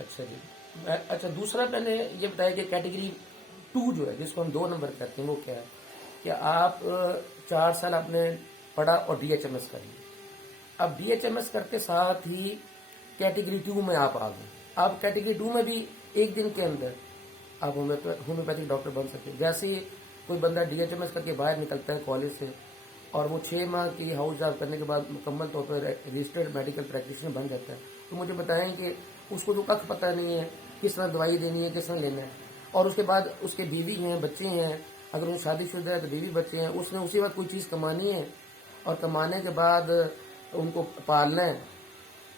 اچھا جی. اچھا دوسرا میں نے یہ بتایا کہ کیٹیگری 2 جو ہے جس کو ہم 2 نمبر کرتے ہیں وہ کیا ہے کہ آپ 4 سال آپ نے پڑھا اور ڈی ایچ ایم ایس کر لی. اب ڈی ایچ ایم ایس کرتے ساتھ ہی کیٹیگری 2 میں آپ آ گئے. آپ کیٹیگری 2 میں بھی ایک دن کے اندر آپ ہومیوپیتھک ڈاکٹر بن سکتے ہیں. جیسے ہی کوئی بندہ ڈی ایچ ایم ایس کر کے باہر نکلتا ہے کالج سے اور وہ 6 ماہ کی ہاؤس جاب کرنے کے بعد مکمل طور پر رجسٹرڈ میڈیکل پریکٹیشنر بن جاتا ہے تو مجھے بتائیں کہ اس کو تو کخ پتہ نہیں ہے کس طرح دوائی دینی ہے کس طرح لینا ہے. اور اس کے بعد اس کے بیوی ہیں بچے ہیں, اگر وہ شادی شدہ ہے تو بیوی بچے ہیں, اس نے اسی وقت کوئی چیز کمانی ہے اور کمانے کے بعد ان کو پالنا ہے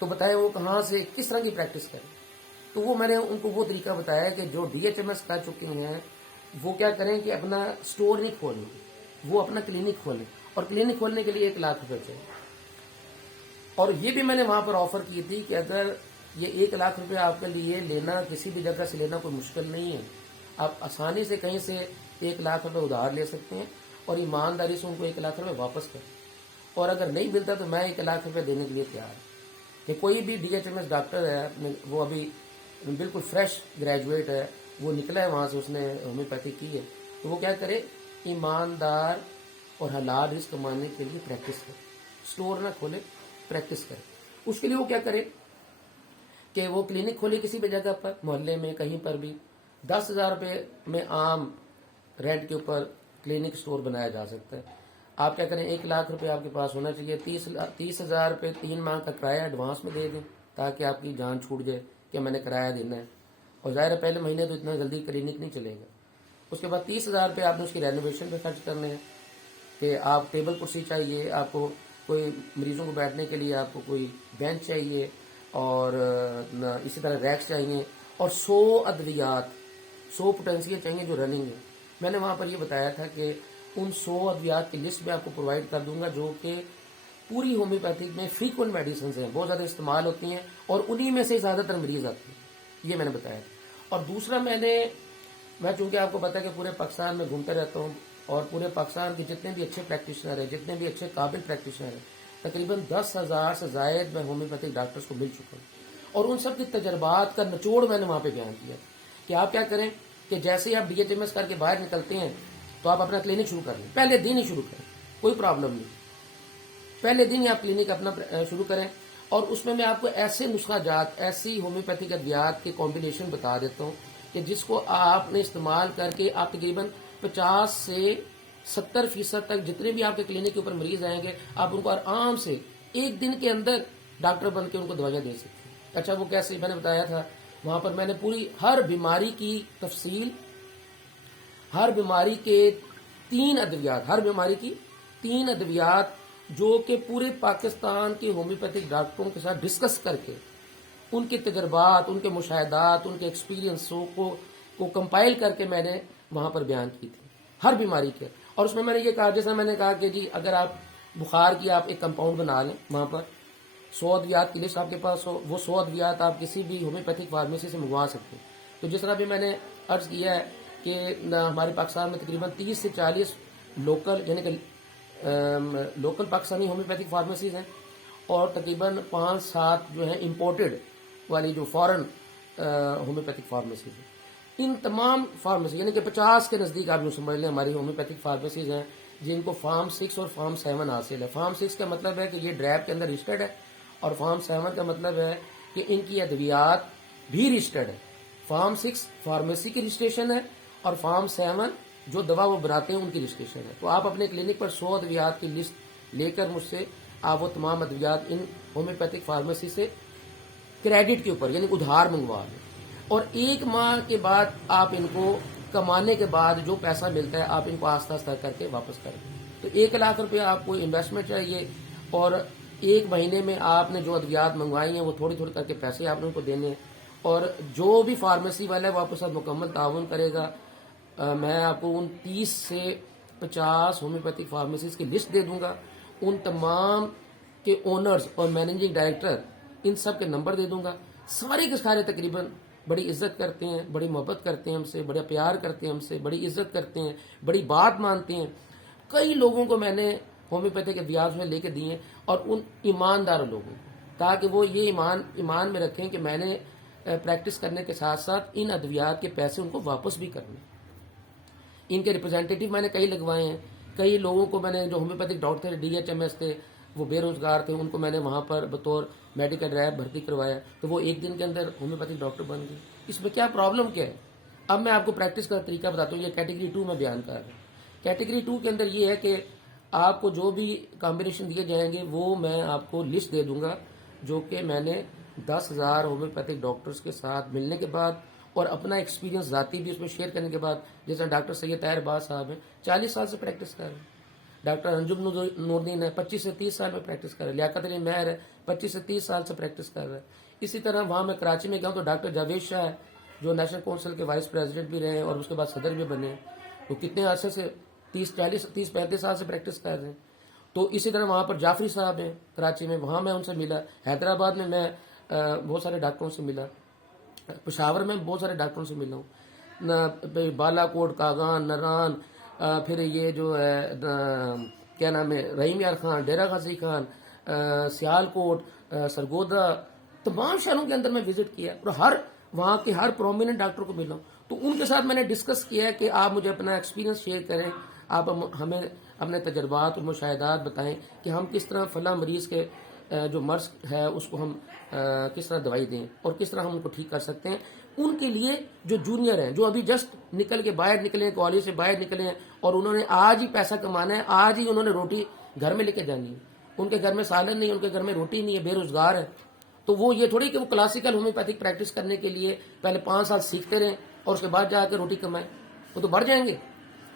تو بتائیں وہ کہاں سے کس طرح کی پریکٹس کریں. تو وہ میں نے ان کو وہ طریقہ بتایا کہ جو ڈی ایچ ایم ایس کر چکے ہیں وہ کیا کریں کہ اپنا اسٹور نہیں کھولیں, وہ اپنا کلینک کھولیں اور کلینک کھولنے کے لیے 1 لاکھ روپے چاہیے. اور یہ بھی میں نے وہاں پر آفر کی تھی کہ اگر یہ 1 لاکھ روپے آپ کے لیے لینا کسی بھی جگہ سے لینا کوئی مشکل نہیں ہے, آپ آسانی سے کہیں سے 1 لاکھ روپے ادھار لے سکتے ہیں اور ایمانداری سے ان کو 1 لاکھ روپے واپس کریں. اور اگر نہیں ملتا تو میں 1 لاکھ روپے دینے کے لیے تیار ہوں. کہ کوئی بھی D H M S doctor ہے وہ ابھی بالکل فریش گریجویٹ ہے, وہ نکلا ہے وہاں سے اس نے ہومیوپیتھی کی ہے, تو وہ کیا کرے ایماندار اور حلال رزق کمانے کے لیے پریکٹس کرے, اسٹور نہ کھولے پریکٹس کرے. اس کے لیے وہ کیا کرے کہ وہ کلینک کھولے کسی بھی جگہ پر محلے میں کہیں پر بھی 10,000 روپے میں عام رینٹ کے اوپر کلینک اسٹور بنایا جا سکتا ہے. آپ کیا کریں 1 لاکھ روپے آپ کے پاس ہونا چاہیے, 30,000 روپے 3 ماہ کا کرایہ ایڈوانس میں دے دیں تاکہ آپ کی جان چھوٹ جائے کہ میں نے کرایہ دینا ہے. اور ظاہر ہے پہلے مہینے تو اتنا جلدی کلینک نہیں چلے گا. اس کے بعد 30,000 روپے آپ نے اس کی رینوویشن پہ خرچ کرنے ہیں کہ آپ ٹیبل کرسی چاہیے, آپ کو کوئی مریضوں کو بیٹھنے کے لیے آپ کو کوئی بینچ چاہیے اور اسی طرح ریکس چاہیے اور 100 ادویات 100 پوٹینسیل چاہیے جو رننگ ہے. میں نے وہاں پر یہ بتایا تھا کہ ان 100 ادویات کی لسٹ میں آپ کو پرووائڈ کر دوں گا جو کہ پوری ہومیوپیتھک میں فریکوینٹ میڈیسنز ہیں, بہت زیادہ استعمال ہوتی ہیں اور انہی میں سے زیادہ تر مریض آتے ہیں. یہ میں نے بتایا تھا. اور دوسرا میں چونکہ آپ کو پتا ہے کہ پورے پاکستان میں گھومتے رہتا ہوں اور پورے پاکستان کے جتنے بھی اچھے پریکٹیشنر ہیں جتنے بھی اچھے قابل پریکٹیشنر ہیں تقریباً 10,000 سے زائد میں ہومیوپیتھک ڈاکٹرز کو مل چکا ہوں اور ان سب کی تجربات کا نچوڑ میں نے وہاں پہ بیان کیا کہ آپ کیا کریں کہ جیسے ہی آپ ڈی ایچ ایم ایس کر کے باہر نکلتے ہیں تو آپ اپنا کلینک شروع کر لیں, پہلے دن ہی شروع کریں, کوئی پرابلم نہیں, پہلے دن ہی آپ کلینک اپنا شروع کریں. اور اس میں آپ کو ایسے نسخہ جات ایسی ہومیوپیتھک ادویات کے کمبینیشن بتا دیتا ہوں کہ جس کو آپ نے استعمال کر کے آپ تقریباً 50 سے 70% تک جتنے بھی آپ کے کلینک کے اوپر مریض آئیں گے آپ ان کو آرام سے ایک دن کے اندر ڈاکٹر بن کے ان کو دوائیاں دے سکتے ہیں. اچھا وہ کیسے میں نے بتایا تھا وہاں پر میں نے پوری ہر بیماری کی تفصیل, ہر بیماری کے 3 ادویات, ہر بیماری کی 3 ادویات جو کہ پورے پاکستان کے ہومیوپیتھک ڈاکٹروں کے ساتھ ڈسکس کر کے ان کے تجربات, ان کے مشاہدات, ان کے ایکسپیرینسوں کو کمپائل کر کے میں نے وہاں پر بیان کی تھی ہر بیماری کے. اور اس میں نے یہ کہا, جیسا میں نے کہا کہ جی اگر آپ بخار کی آپ ایک کمپاؤنڈ بنا لیں, وہاں پر 100 ادویات کی لسٹ آپ کے پاس ہو, وہ 100 ادویات آپ کسی بھی ہومیوپیتھک فارمیسی سے منگوا سکتے ہیں. تو جس طرح بھی میں نے عرض کیا ہے کہ ہمارے پاکستان میں تقریباً 30 سے 40 لوکل یعنی کہ لوکل پاکستانی ہومیوپیتھک فارمیسیز ہیں اور تقریباً 5-7 جو ہیں امپورٹڈ والی جو فارن ہومیوپیتھک فارمیسیز ہیں. ان تمام فارمیسی یعنی کہ 50 کے نزدیک آپ جو سمجھ لیں ہماری ہومیوپیتھک فارمیسیز ہیں جن کو فارم 6 اور فارم 7 حاصل ہے. فارم 6 کا مطلب ہے کہ یہ ڈریب کے اندر رجسٹرڈ ہے اور فارم 7 کا مطلب ہے کہ ان کی ادویات بھی رجسٹرڈ ہے. فارم 6 فارمیسی کی رجسٹریشن ہے اور فارم 7 جو دوا وہ بناتے ہیں ان کی رجسٹریشن ہے. تو آپ اپنے کلینک پر 100 ادویات کی لسٹ لے کر مجھ سے آپ وہ تمام ادویات ان ہومیوپیتھک فارمیسی سے کریڈٹ کے اوپر یعنی ادھار منگوا لیں اور 1 ماہ کے بعد آپ ان کو کمانے کے بعد جو پیسہ ملتا ہے آپ ان کو آہستہ آہستہ کر کے واپس کریں. تو 1 لاکھ روپے آپ کو انویسٹمنٹ چاہیے اور 1 مہینے میں آپ نے جو ادویات منگوائی ہیں وہ تھوڑی تھوڑی کر کے پیسے آپ نے ان کو دینے ہیں. اور جو بھی فارمیسی والا ہے وہ آپ کے ساتھ مکمل تعاون کرے گا. میں آپ کو ان 30 سے 50 ہومیوپیتھک فارمیسیز کی لسٹ دے دوں گا, ان تمام کے اونرز اور مینیجنگ ڈائریکٹر ان سب کے نمبر دے دوں گا. سارے کے سارے تقریباً بڑی عزت کرتے ہیں, بڑی محبت کرتے ہیں ہم سے, بڑا پیار کرتے ہیں ہم سے, بڑی عزت کرتے ہیں, بڑی بات مانتے ہیں. کئی لوگوں کو میں نے ہومیوپیتھک ادویات میں لے کے دیے اور ان ایماندار لوگوں کو تاکہ وہ یہ ایمان میں رکھیں کہ میں نے پریکٹس کرنے کے ساتھ ساتھ ان ادویات کے پیسے ان کو واپس بھی کرنے. ان کے ریپرزینٹیٹیو میں نے کئی لگوائے ہیں. کئی لوگوں کو میں نے جو ہومیوپیتھک ڈاکٹر تھے DHMS تھے وہ بے روزگار تھے, ان کو میں نے وہاں پر بطور میڈیکل ریپ بھرتی کروایا تو وہ ایک دن کے اندر ہومیوپیتھک ڈاکٹر بن گئے. اس میں کیا پرابلم کیا ہے؟ اب میں آپ کو پریکٹس کا طریقہ بتاتا ہوں. یہ کیٹیگری 2 میں بیان کر رہا ہوں. کیٹیگری 2 کے اندر یہ ہے کہ آپ کو جو بھی کمبینیشن دیے جائیں گے وہ میں آپ کو لسٹ دے دوں گا, جو کہ میں نے 10,000 ہومیوپیتھک ڈاکٹرز کے ساتھ ملنے کے بعد اور اپنا ایکسپیرینس ذاتی بھی اس میں شیئر کرنے کے بعد, جیسا ڈاکٹر سید طاہر باز صاحب ہیں 40 سال سے پریکٹس کر رہے ہیں, ڈاکٹر انجم نوردین ہے 25 سے 30 سال میں پریکٹس کر رہے ہیں, لیاقت علی مہر ہے 25 سے 30 سال سے پریکٹس کر رہے ہیں. اسی طرح وہاں میں کراچی میں گیا تو ڈاکٹر جاوید شاہ ہے جو نیشنل کونسل کے وائس پریزیڈنٹ بھی رہے ہیں اور اس کے بعد صدر بھی بنے, تو کتنے عرصے سے 30-35 سال سے پریکٹس کر رہے ہیں. تو اسی طرح وہاں پر جعفری صاحب ہیں کراچی میں, وہاں میں ان سے ملا. حیدرآباد میں بہت سارے ڈاکٹروں سے ملا. پشاور میں بہت سارے ڈاکٹروں سے ملا ہوں, بالا کوٹ, کاغان, نران, پھر یہ جو ہے کیا نام ہے رحیم یار خان, ڈیرہ غازی خان, سیال کوٹ, سرگودا, تمام شہروں کے اندر میں وزٹ کیا اور وہاں کے ہر پرومیننٹ ڈاکٹر کو ملا ہوں. تو ان کے ساتھ میں نے ڈسکس کیا ہے کہ آپ مجھے اپنا ایکسپیرینس شیئر کریں, آپ ہمیں اپنے تجربات اور مشاہدات بتائیں کہ ہم کس طرح فلاں مریض کے جو مرض ہے اس کو ہم کس طرح دوائی دیں اور کس طرح ہم ان کو ٹھیک کر سکتے ہیں. ان کے لیے جو جونیئر ہیں, جو ابھی جسٹ نکل کے باہر نکلے ہیں, کالج سے باہر نکلے ہیں اور انہوں نے آج ہی پیسہ کمانا ہے, آج ہی انہوں نے روٹی گھر میں لے کے جانی ہے, ان کے گھر میں سالن نہیں, ان کے گھر میں روٹی نہیں ہے, بے روزگار ہے, تو وہ یہ تھوڑی کہ وہ کلاسیکل ہومیوپیتھک پریکٹس کرنے کے لیے پہلے 5 سال سیکھتے رہیں اور اس کے بعد جا کے روٹی کمائیں, وہ تو بڑھ جائیں گے.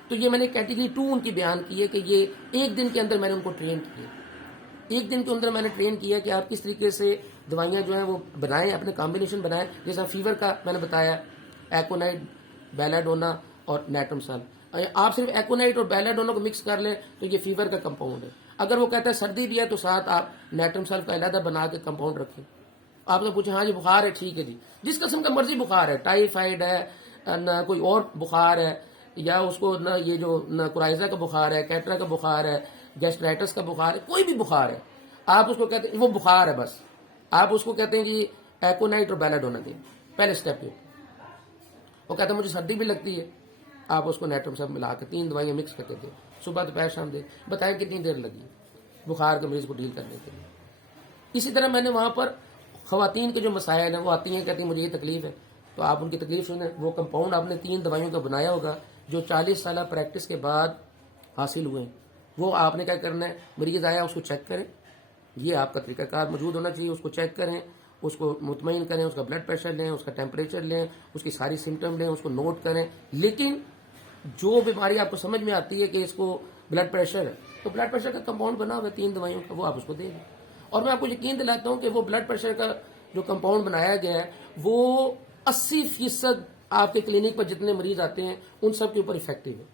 تو یہ میں نے کیٹیگری 2 ان کی بیان کی ہے کہ یہ ایک دن کے اندر میں نے ان کو ٹرین کیا, ایک دن کے اندر میں نے ٹرین کیا کہ آپ کس طریقے سے دوائیاں جو ہیں وہ بنائیں, اپنے کمبینیشن بنائیں. جیسا فیور کا میں نے بتایا ایکونائٹ, بیلاڈونا اور نیٹرمسال. آپ صرف ایکونائٹ اور بیلاڈونا کو مکس کر لیں تو یہ فیور کا کمپاؤنڈ ہے. اگر وہ کہتا ہے سردی بھی ہے تو ساتھ آپ نیٹرمسال کا علیحدہ بنا کے کمپاؤنڈ رکھیں. آپ نے پوچھا ہاں جی بخار ہے, ٹھیک ہے جی, جس قسم کا مرضی بخار ہے, ٹائیفائڈ ہے, نہ کوئی اور بخار ہے, یا اس کو نہ یہ جو نہ کورائزا کا بخار ہے, کیٹرا کا بخار ہے, گیسٹرائٹس کا بخار ہے, کوئی بھی بخار ہے, آپ اس کو کہتے ہیں وہ بخار ہے بس, آپ اس کو کہتے ہیں کہ ایکونائٹ اور بیلاڈونا دیں. پہلے سٹیپ پہ وہ کہتا ہے مجھے سردی بھی لگتی ہے, آپ اس کو نیٹرمسال ملا کے 3 دوائیاں مکس کر کے دیں, صبح دوپہر شام دیں, بتائیں کتنی دیر لگی بخار کے مریض کو ڈیل کرنے کے لیے. اسی طرح میں نے وہاں پر خواتین کے جو مسائل ہیں وہ آتی ہیں, کہتی ہیں مجھے یہ تکلیف ہے, تو آپ ان کی تکلیف سنیں. وہ کمپاؤنڈ آپ نے 3 دوائیوں کا بنایا ہوگا جو 40 سالہ پریکٹس کے بعد حاصل ہوئے ہیں, وہ آپ نے کیا کرنا ہے, مریض آیا اس کو چیک کریں, یہ آپ کا طریقہ کار موجود ہونا چاہیے, اس کو چیک کریں, اس کو مطمئن کریں, اس کا بلڈ پریشر لیں, اس کا ٹیمپریچر لیں, اس کی ساری سمٹم لیں, اس کو نوٹ کریں. لیکن جو بیماری آپ کو سمجھ میں آتی ہے کہ اس کو بلڈ پریشر ہے, تو بلڈ پریشر کا کمپاؤنڈ بنا ہوا ہے 3 دوائیوں کا, وہ آپ اس کو دیں گے. اور میں آپ کو یقین دلاتا ہوں کہ وہ بلڈ پریشر کا جو کمپاؤنڈ بنایا گیا ہے وہ 80% آپ کے کلینک پر جتنے مریض آتے ہیں ان سب کے اوپر افیکٹو ہے.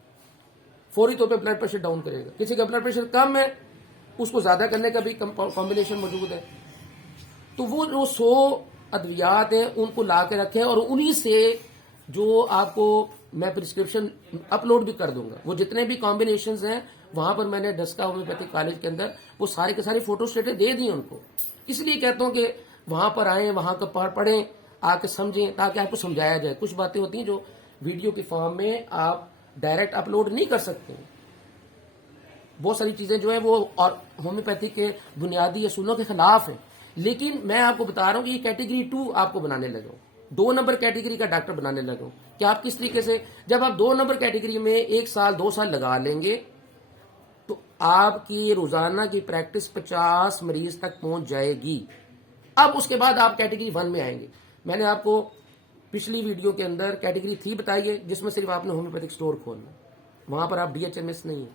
فوری طور پہ بلڈ پریشر ڈاؤن کرے گا. کسی کا بلڈ پریشر کم ہے اس کو زیادہ کرنے کا بھی کمبینیشن موجود ہے. تو وہ جو 100 ادویات ہیں ان کو لا کے رکھیں اور انہی سے جو آپ کو میں پرسکرپشن اپلوڈ بھی کر دوں گا, وہ جتنے بھی کمبینیشنز ہیں وہاں پر میں نے ڈسکا ہومیوپیتھک کالج کے اندر وہ سارے کے سارے فوٹو اسٹیٹیں دے دی ان کو. اس لیے کہتا ہوں کہ وہاں پر آئیں, وہاں کا پڑھیں, آ کے سمجھیں, تاکہ آپ کو سمجھایا جائے. کچھ باتیں ہوتی ہیں جو ویڈیو کی فارم میں آپ ڈائریکٹ اپلوڈ نہیں کر سکتے. بہت ساری چیزیں جو ہیں وہ اور ہومیوپیتھی کے بنیادی اصولوں کے خلاف ہیں. لیکن میں آپ کو بتا رہا ہوں کہ یہ کیٹیگری 2 آپ کو بنانے لگا ہوں, 2 نمبر کیٹیگری کا ڈاکٹر بنانے لگا ہوں. کہ آپ کس طریقے سے جب آپ 2 نمبر کیٹیگری میں 1 سال 2 سال لگا لیں گے تو آپ کی روزانہ کی پریکٹس 50 مریض تک پہنچ جائے گی. اب اس کے بعد آپ کیٹیگری 1 میں آئیں گے. میں نے آپ کو پچھلی ویڈیو کے اندر کیٹیگری 3 بتائی ہے جس میں صرف آپ نے ہومیوپیتھک سٹور کھولنا, وہاں پر آپ DHMS نہیں ہے.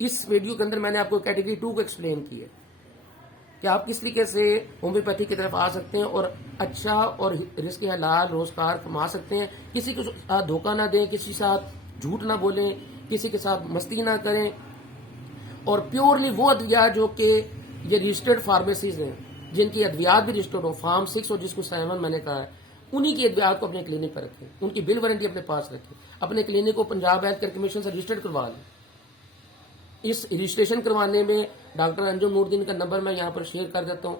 اس ویڈیو کے اندر میں نے آپ کو کیٹیگری 2 کو ایکسپلین کی ہے کہ آپ کس طریقے سے ہومیوپیتھی کی طرف آ سکتے ہیں اور اچھا اور رزق حلال روزگار کما سکتے ہیں. کسی کو ساتھ دھوکہ نہ دیں, کسی کے ساتھ جھوٹ نہ بولیں, کسی کے ساتھ مستی نہ کریں, اور پیورلی وہ ادویات جو کہ یہ رجسٹرڈ فارمیسیز ہیں جن کی ادویات بھی رجسٹرڈ ہو, فارم 6 اور جس کو 7 میں نے کہا ہے, انہی کی ادویات کو اپنے کلینک پر رکھیں, ان کی بل وارنٹی اپنے پاس رکھیں, اپنے کلینک کو پنجاب ہیلتھ کیئر کمیشن سے رجسٹرڈ کروا لیں. اس رجسٹریشن کروانے میں ڈاکٹر انجم نوردین کا نمبر میں یہاں پر شیئر کر دیتا ہوں,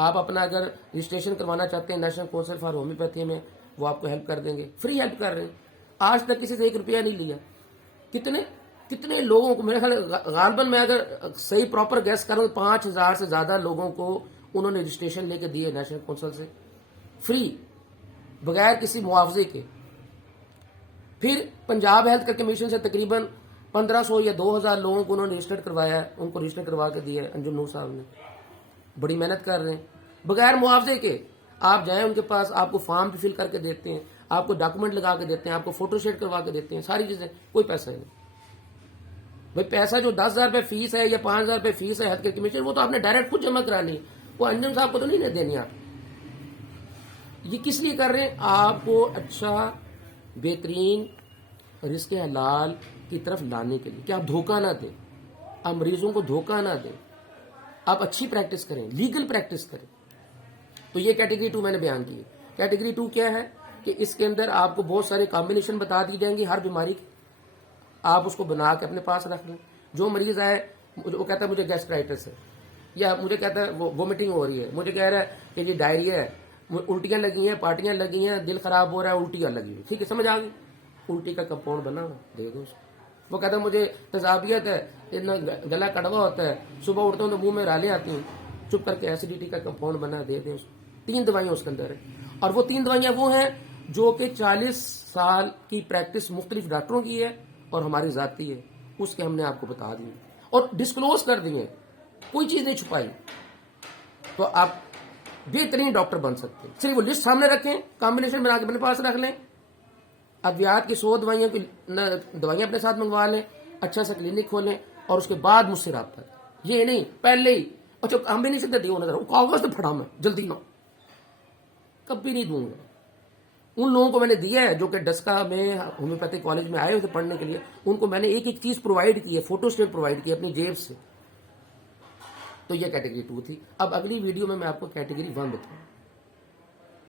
آپ اپنا اگر رجسٹریشن کروانا چاہتے ہیں نیشنل کونسل فار ہومیوپیتھی میں، وہ آپ کو ہیلپ کر دیں گے، فری ہیلپ کر رہے ہیں. آج تک کسی سے 1 روپیہ نہیں لیا. کتنے لوگوں کو، میرے خیال غالباً میں اگر صحیح پراپر گیس کروں 5,000 سے زیادہ لوگوں کو انہوں نے رجسٹریشن لے کے دیے نیشنل کونسل سے، فری، بغیر کسی معاوضے کے. پھر پنجاب ہیلتھ کمیشن سے تقریباً 1,500 یا 2,000 لوگوں کو انہوں نے رجسٹر کروایا ہے، ان کو رجسٹر کروا کے دیا ہے انجم نور صاحب نے. بڑی محنت کر رہے ہیں بغیر معاوضے کے. آپ جائیں ان کے پاس، آپ کو فارم بھی فل کر کے دیتے ہیں، آپ کو ڈاکومنٹ لگا کے دیتے ہیں، آپ کو فوٹو شیٹ کروا کے دیتے ہیں، ساری چیزیں، کوئی پیسہ نہیں. بھائی پیسہ جو 10,000 روپے فیس ہے یا 5,000 روپے فیس ہے ہیلتھ کیئر کمیشن، وہ تو آپ نے ڈائریکٹ خود جمع کرانی ہے، وہ انجم صاحب کو تو نہیں دینی. آپ یہ کس لیے کر رہے ہیں؟ آپ کو اچھا بہترین رزق حلال کی طرف لانے کے لیے، کہ آپ دھوکہ نہ دیں، آپ مریضوں کو دھوکہ نہ دیں، آپ اچھی پریکٹس کریں، لیگل پریکٹس کریں. تو یہ کیٹیگری 2 میں نے بیان کی. کیٹیگری 2 کیا ہے کہ اس کے اندر آپ کو بہت سارے کمبینیشن بتا دی جائیں گی ہر بیماری کی، آپ اس کو بنا کے اپنے پاس رکھ لیں. جو مریض آئے وہ کہتا ہے مجھے گیسٹرائٹس ہے، یا مجھے کہتا ہے وومٹنگ ہو رہی ہے، مجھے کہہ رہا ہے کہ یہ ڈائریا ہے، الٹیاں لگی ہیں، پارٹیاں لگی ہیں، دل خراب ہو رہا ہے، الٹیاں لگی ہوئی. ٹھیک ہے، سمجھ آ گئی. الٹی کا کمپاؤنڈ بنا دے دو اس کو. وہ کہتا ہے مجھے تذابیت ہے، اتنا گلا کڑوا ہوتا ہے، صبح اٹھتا ہوں تو منہ میں رالیں آتی ہیں، چپ کر کے ایسیڈیٹی کا کمپاؤنڈ بنا دے دیں اس کو. 3 دوائیاں اس کے اندر ہیں، اور وہ 3 دوائیاں وہ ہیں جو کہ 40 سال کی پریکٹس مختلف ڈاکٹروں کی ہے اور ہماری ذاتی ہے، اس کے ہم نے آپ کو بتا دی اور ڈسکلوز کر دیے، کوئی چیز نہیں چھپائی. تو آپ بہترین ڈاکٹر بن سکتے ہیں. صرف وہ لسٹ سامنے رکھیں، کمبینیشن بنا کے اپنے پاس رکھ لیں، ادویات کی 100 دوائیاں اپنے ساتھ منگوا لیں، اچھا سا کلینک کھولیں اور اس کے بعد مجھ سے رابطہ کریں. یہ نہیں پہلے ہی اچھا ہم بھی نہیں سکتے دیو نظر کاغذ تو پھڑا میں جلدی نہ، کبھی نہیں دوں گا. ان لوگوں کو میں نے دیا ہے جو کہ ڈسکا میں ہومیوپیتھک کالج میں آئے ہوئے تھے پڑھنے کے لیے، ان کو میں نے ایک چیز پرووائڈ کی ہے، فوٹو اسٹیٹ پرووائڈ کی اپنی جیب سے. تو یہ کیٹیگری 2 تھی. اب اگلی ویڈیو میں آپ کو کیٹیگری 1 بتاؤں.